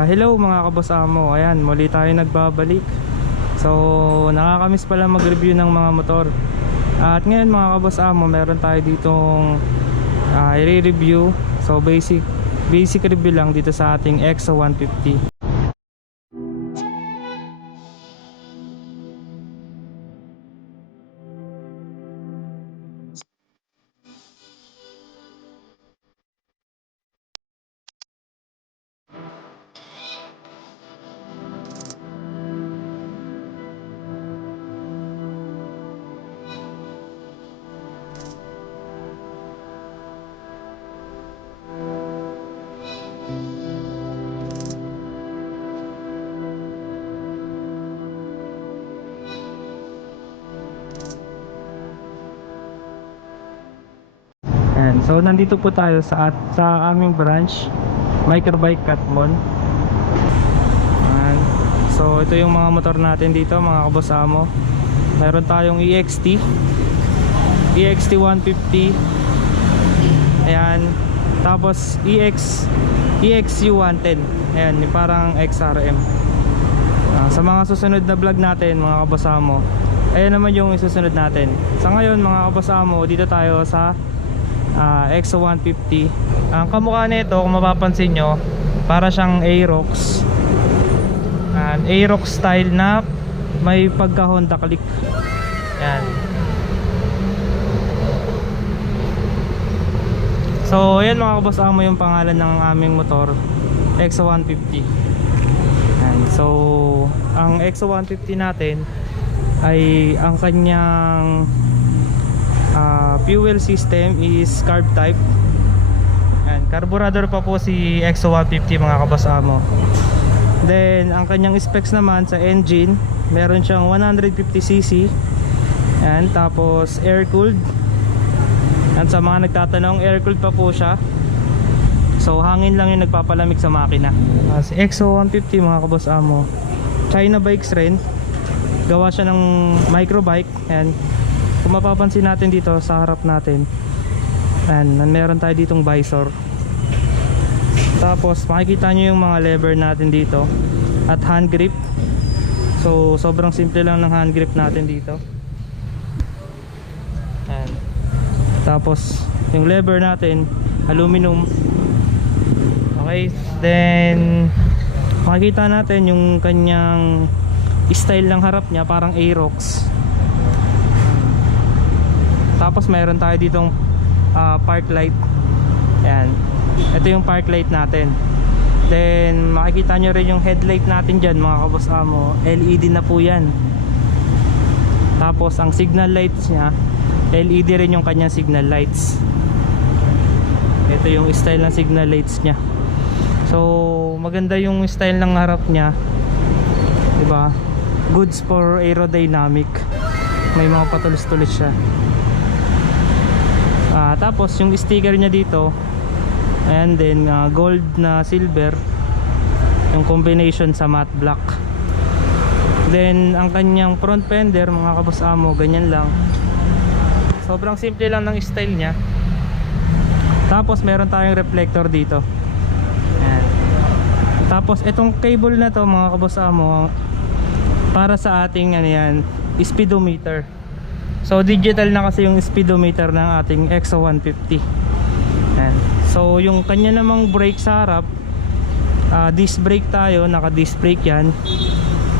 Hello mga kaboss amo. Ayan, muli tayo nagbabalik. So, nakakamiss pala mag-review ng mga motor. At ngayon mga kaboss amo, meron tayo ditong i-review. So, basic review lang dito sa ating EXO 150. Ayan, so nandito po tayo sa aming branch, Microbike Katmon. Ayan. So ito yung mga motor natin dito mga kaboss amo. Meron tayong EXT 150. Ayan. Tapos EXU 110. Ayan, yung parang XRM. Sa mga susunod na vlog natin mga kaboss amo, ayan naman yung isusunod natin. Sa ngayon mga kaboss amo, dito tayo sa EXO 150. Ang kamukha nito kung mapapansin nyo, para siyang Aerox. Aerox style na may pagka Honda click. Yan. So yan mga kaboss amo yung pangalan ng aming motor, EXO 150. Yan. So ang EXO 150 natin ay ang kanyang fuel system is carb type. And carburetor pa po si EXO 150 mga kaboss amo. Then ang kanyang specs naman sa engine, meron siyang 150cc. And tapos air cooled. And sa mga nagtatanong, air cooled pa po siya. So hangin lang yung nagpapalamig sa makina. Si EXO 150 mga kaboss amo, China bikes rin. Gawa siya ng microbike. And kung mapapansin natin dito sa harap natin, ayan, meron tayo ditong visor. Tapos makikita nyo yung mga lever natin dito at hand grip. So sobrang simple lang ng hand grip natin dito. Ayan. Tapos yung lever natin aluminum. Okay, then makikita natin yung kanyang style ng harap niya, parang Aerox. Tapos mayroon tayo ditong park light. Ayan. Ito yung park light natin. Then makikita nyo rin yung headlight natin dyan mga kaboss amo, LED na po yan. Tapos ang signal lights nya, LED rin yung kanyang signal lights. Ito yung style ng signal lights nya. So maganda yung style ng harap nya, diba? Goods for aerodynamic. May mga patulis-tulis siya. Tapos yung sticker nya dito, ayan din, gold na silver, yung combination sa matte black. Then ang kanyang front fender mga kaboss amo, ganyan lang. Sobrang simple lang ng style nya. Tapos meron tayong reflector dito. Ayan. Tapos itong cable na to mga kaboss amo, para sa ating ano yan, speedometer. So digital na kasi yung speedometer ng ating EXO 150. Ayan. So yung kanya namang brake sa harap, disc brake tayo, naka disc brake yan.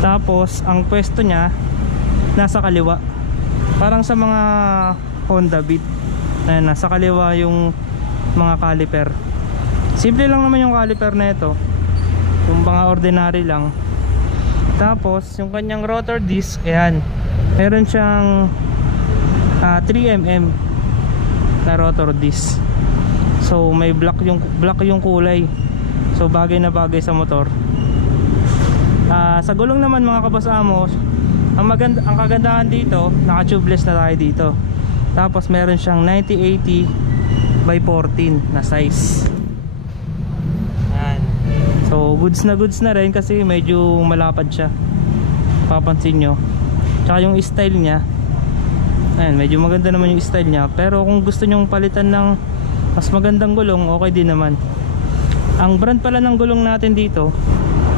Tapos ang pwesto nya nasa kaliwa, parang sa mga Honda Beat. Ayan, nasa kaliwa yung mga caliper. Simple lang naman yung caliper na ito, yung mga ordinary lang. Tapos yung kanyang rotor disc, ayan, meron siyang 3mm na rotor disc. So may black yung kulay. So bagay na bagay sa motor. Sa gulong naman mga kaboss amo, ang kagandahan dito, naka tubeless na tayo dito. Tapos meron siyang 9080 by 14 na size. Yan. So goods na rin kasi medyo malapad siya, papansin nyo. Tsaka yung style nya, ayan, medyo maganda naman yung style nya. Pero kung gusto nyong palitan ng mas magandang gulong, okay din naman. Ang brand pala ng gulong natin dito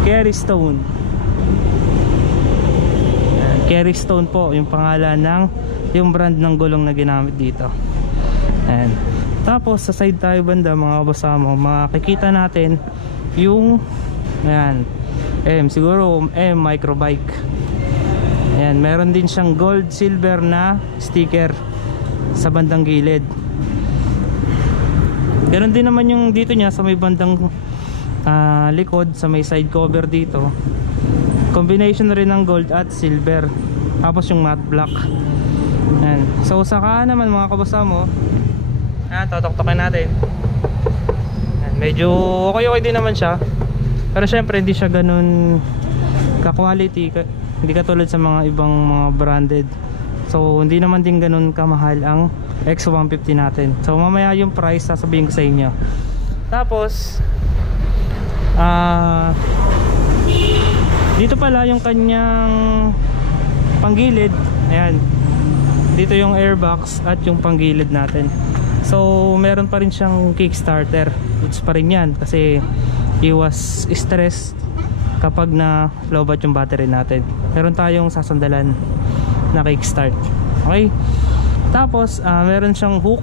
Kerrystone. Kerrystone po yung pangalan ng yung brand ng gulong na ginamit dito. Ayan. Tapos sa side tayo banda mga kabasamo, makikita natin yung ayan, siguro microbike. Ayan, meron din siyang gold silver na sticker sa bandang gilid. Ganon din naman yung dito niya sa may bandang likod, sa may side cover dito. Combination rin ng gold at silver. Tapos yung matte black. Ayan. So sa kanan naman mga kabasamo, totoktokin natin. Ayan, medyo okay din naman siya. Pero syempre hindi siya ganun ka-quality, hindi katulad sa mga ibang mga branded. So hindi naman din ganun kamahal ang X150 natin. So mamaya yung price sasabihin ko sa inyo. Tapos dito pala yung kanyang panggilid. Ayan, dito yung airbox at yung panggilid natin. So meron pa rin siyang kickstarter. Goods pa rin yan kasi iwas stress kapag na lowbat yung battery natin. Meron tayong sasandalan na kickstart. Okay. Tapos meron siyang hook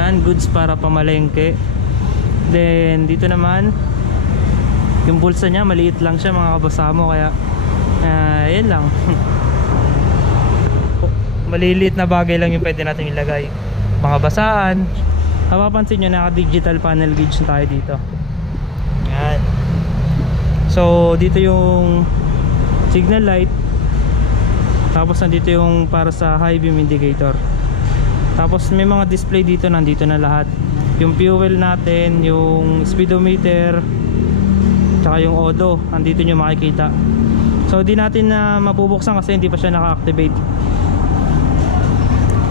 and goods para pamalengke. Then dito naman yung bulsa niya, maliit lang siya mga kabasamo, kaya yan lang. Maliliit na bagay lang yung pwede natin ilagay. Mga basaan. Mapapansin nyo, naka digital panel gauge na tayo dito. Yan. So dito yung signal light. Tapos nandito yung para sa high beam indicator. Tapos may mga display dito, nandito na lahat. Yung fuel natin, yung speedometer, tsaka yung odo, nandito nyo makikita. So di natin na mabubuksan kasi hindi pa siya naka-activate.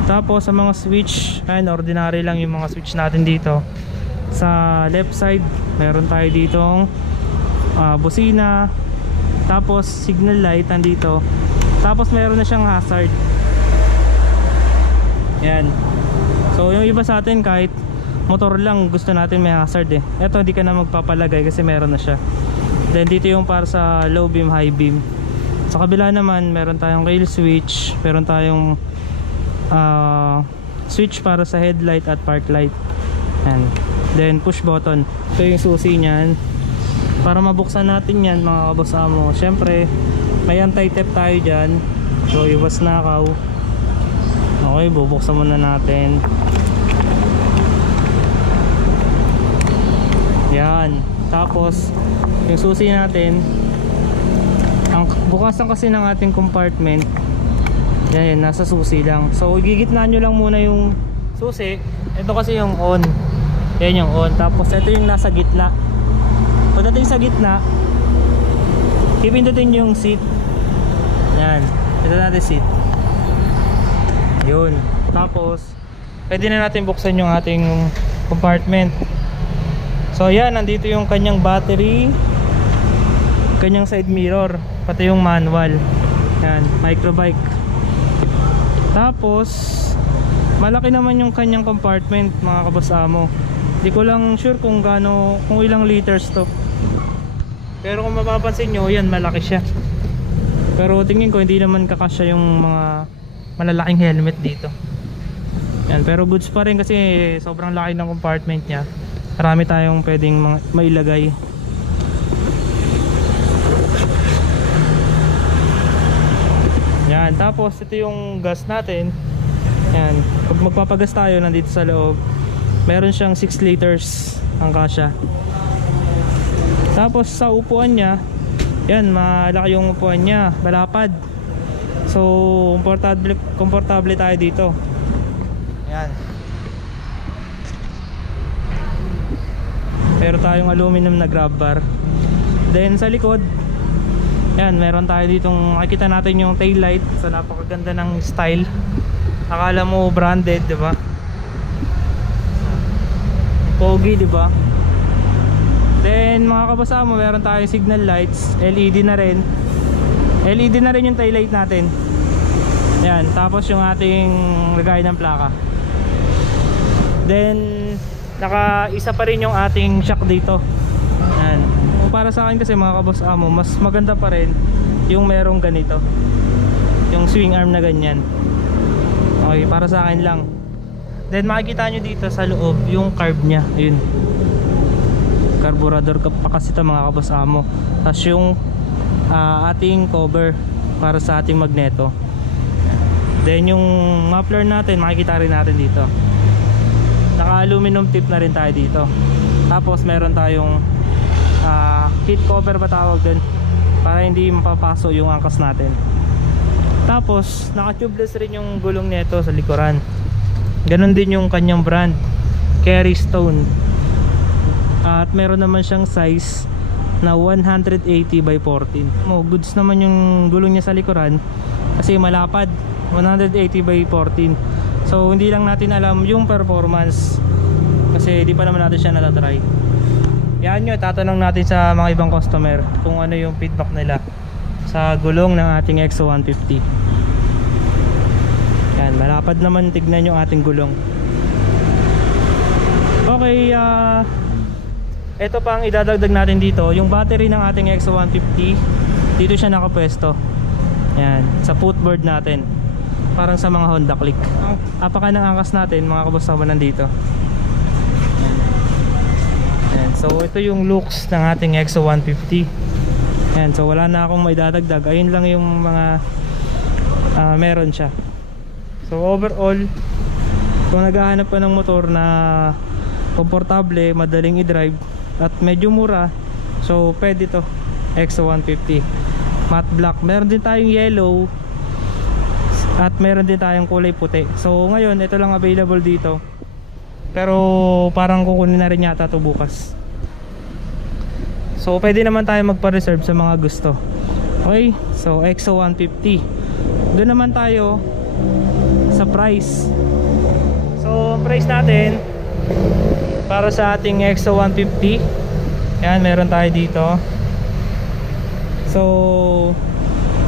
Tapos sa mga switch, ayun, ordinary lang yung mga switch natin dito. Sa left side meron tayo ditong busina, tapos signal light nandito. Tapos meron na siyang hazard. Yan. So yung iba sa atin kahit motor lang gusto natin may hazard eh. Ito hindi ka na magpapalagay kasi meron na siya. Then dito yung para sa low beam, high beam. Sa kabila naman meron tayong rail switch, meron tayong switch para sa headlight at park light. Yan. Then push button. Ito yung susi niyan. Para mabuksan natin yan mga kabasamo, syempre may anti-theft tayo dyan. So iwas nakaw. Okay, bubuksan muna natin. Yan. Tapos yung susi natin, ang bukasan kasi ng ating compartment, yan, nasa susi lang. So igigitnaan nyo lang muna yung susi. Ito kasi yung on. Yan yung on. Tapos ito yung nasa gitna. Pagdating sa gitna, pipindutin yung seat. Yan. Ito natin seat. Yun. Tapos pwede na natin buksan yung ating compartment. So yan, nandito yung kanyang battery, kanyang side mirror, pati yung manual. Yan, microbike. Tapos malaki naman yung kanyang compartment mga kabasamo. Hindi ko lang sure kung ilang liters to. Pero kung mapapansin nyo, yan, malaki siya. Pero tingin ko hindi naman kakasya yung mga malalaking helmet dito. Yan, pero goods pa rin kasi sobrang laki ng compartment niya. Marami tayong pwedeng mailagay. Yan, tapos ito yung gas natin. Yan, pag magpapagas tayo nandito sa loob, meron siyang 6 liters ang kasya. Tapos sa upuan niya, yan, malaki yung upuan niya, malapad. So komportable tayo dito. Yan. Meron tayong aluminum na grab bar. Then sa likod, yan, meron tayo ditong, makikita natin yung tail light. So napakaganda ng style. Akala mo branded, di ba? Pogi, di ba? Then mga kabasama, meron tayong signal lights, LED na rin. LED na rin yung tail light natin. Yan, tapos yung ating lagay ng plaka. Then naka-isa pa rin yung ating shock dito. Yan. Kung para sa akin kasi mga kaboss amo, mas maganda pa rin yung merong ganito, yung swing arm na ganyan. Okay, para sa akin lang. Then makikita nyo dito sa loob yung carb nya. Ayun, carburetor pa kasi ito mga kaboss amo. Tapos yung ating cover para sa ating magneto. Then yung muffler natin makikita rin natin dito, naka aluminum tip na rin tayo dito. Tapos meron tayong heat cover ba tawag dun, para hindi mapapaso yung angkas natin. Tapos naka tubeless rin yung gulong nito sa likuran. Ganon din yung kanyang brand, Carrystone. At meron naman siyang size na 180 by 14. Goods naman yung gulong niya sa likuran kasi malapad, 180 by 14. So hindi lang natin alam yung performance kasi di pa naman natin siya natatry. Yan nyo, tatanong natin sa mga ibang customer kung ano yung feedback nila sa gulong ng ating EXO 150. Yan, malapad naman, tignan yung ating gulong. Okay, ito pa ang idadagdag natin dito, yung battery ng ating EXO 150. Dito siya nakapwesto, yan, sa footboard natin, parang sa mga Honda Click. Ang apaka ng angkas natin mga kabosama nandito. Yan. So ito yung looks ng ating EXO 150. Yan. So wala na akong maidadagdag, ayun lang yung mga meron siya. So overall, kung naghahanap ka ng motor na komportable, madaling i-drive at medyo mura, so pwede to, EXO 150 matte black. Meron din tayong yellow at meron din tayong kulay puti. So ngayon ito lang available dito, pero parang kukunin na rin yata ito bukas. So pwede naman tayo magpa-reserve sa mga gusto. Okay, so EXO 150. Doon naman tayo sa price. So price natin para sa ating EXO 150, yan, meron tayo dito. So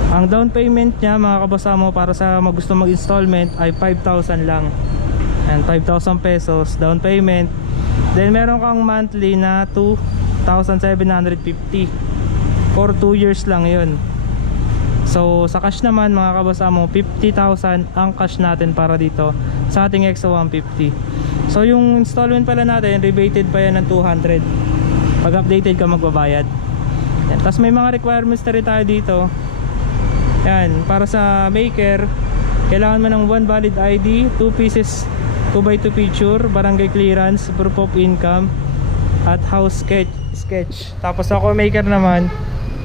ang down payment nya mga kabosamo para sa gusto mag-installment ay 5,000 lang. And 5,000 pesos down payment. Then meron kang monthly na 2,750 for 2 years lang yun. So sa cash naman mga kabosamo, 50,000 ang cash natin para dito sa ating EXO 150. So yung installment pala natin, rebated pa yan ng 200. Pag updated ka magbabayad. Yan. Tapos may mga requirements na rin tayo dito. Yan, para sa maker, kailangan mo ng 1 valid ID, 2 pieces 2x2 picture, barangay clearance, proof of income, at house sketch. Tapos ako maker naman,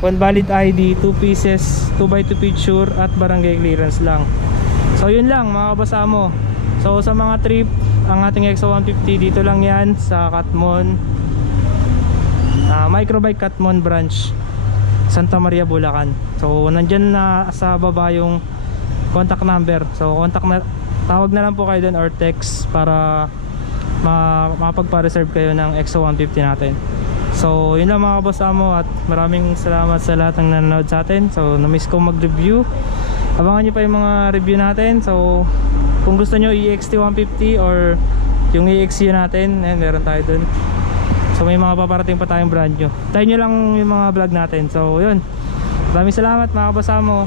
1 valid ID, 2 pieces 2x2 picture, at barangay clearance lang. So yun lang mga kabasamo. So sa mga trip, ang ating EXO 150 dito lang yan sa Catmon, Microbike Catmon branch, Santa Maria, Bulacan. So nandyan na sa baba yung contact number. So tawag na lang po kayo doon or text para makapagpa-reserve kayo ng EXO 150 natin. So yun lang mga kabasamo, at maraming salamat sa lahat ng nanonood sa atin. So na-miss ko mag-review, abangan nyo pa yung mga review natin. So kung gusto nyo EXT 150 or yung EXU natin, meron tayo dun. So may mga paparating pa tayong brand new. Tayo nyo lang yung mga vlog natin. So yun, maraming salamat mga kabasamo.